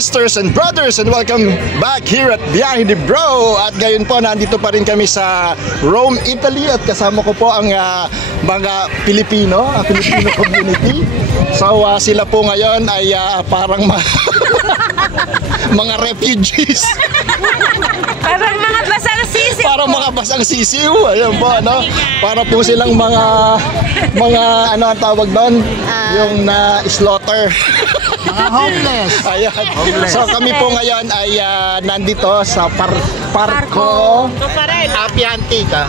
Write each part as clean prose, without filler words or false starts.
sisters and brothers, and welcome back here at Biyahe ni Bro. At ngayon po, nandito pa rin kami sa Rome, Italy, at kasama ko po ang mga Pilipino community. So sila po ngayon ay parang mga refugees. Parang mga basang sisiw. Parang mga basang sisiw. Ayan po, ano? Para po silang mga ano ang tawag doon? Yung slaughter. Mga homeless. Ayan. Homeless. So kami po ngayon ay nandito sa Parco Appia Antica.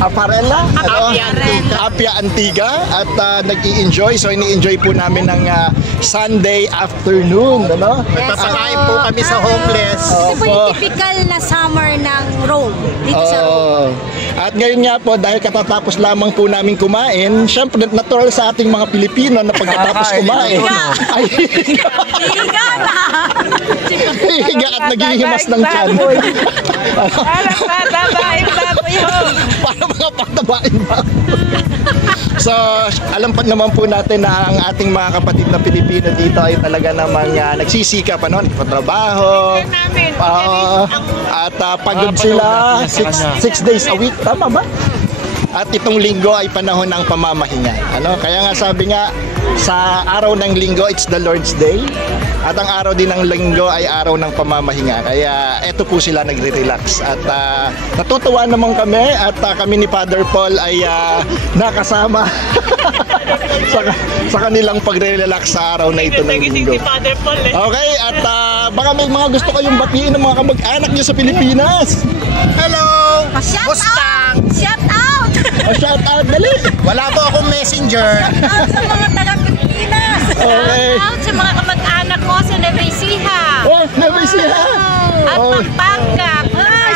Aparela? Appia Antica. At nag-i-enjoy. So ini-enjoy po namin ng Sunday afternoon. Ano? Nagpapakain po kami sa homeless. Ito po yung typical na summer ng Rome. Dito sa Rome. At ngayon nga po, dahil katatapos lamang po namin kumain, syempre natural sa ating mga Pilipino na pagkatapos kumain ay higa at naghihimas ng tiyan. Parang patabain baboy ho. Para mga patabain baboy. So, alam pa naman po natin na ang ating mga kapatid na Pilipino dito ay talaga namang nagsisikap, nagpatrabaho. At pagod sila 6 days a week. Tama ba? At itong linggo ay panahon ng pamamahinga. Kaya nga sabi nga, sa araw ng linggo, it's the Lord's Day. At ang araw din ng linggo ay araw ng pamamahinga. Kaya eto po sila nagre-relax. At natutuwa naman kami at kami ni Father Paul ay nakasama sa kanilang pagre-relax sa araw na ito ng linggo. Okay, at baka may mga gusto kayong batiin ng mga kamag-anak nyo sa Pilipinas. Hello! Shout out! Shout out! Shout out, dali! Wala po akong messenger. Shout out sa mga taga-Pilipinas! Okay. Shout out sa mga kamag-anak ko sa Nueva Ecija! Oh, Nueva Ecija! At Pampanga!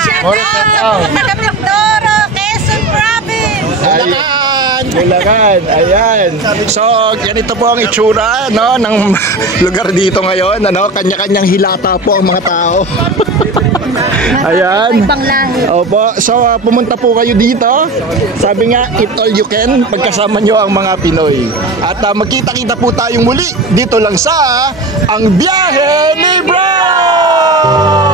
Shout out sa mga taga-Mindoro, Quezon Province! Bulacan, ayan. So, ganito po ang itsura ng lugar dito ngayon. Kanya-kanyang hilata po ang mga tao. Ayan. Opo. So, pumunta po kayo dito. Sabi nga, eat all you can pagkasama nyo ang mga Pinoy. At magkita-kita po tayong muli dito lang sa Ang Biyahe ni Bro!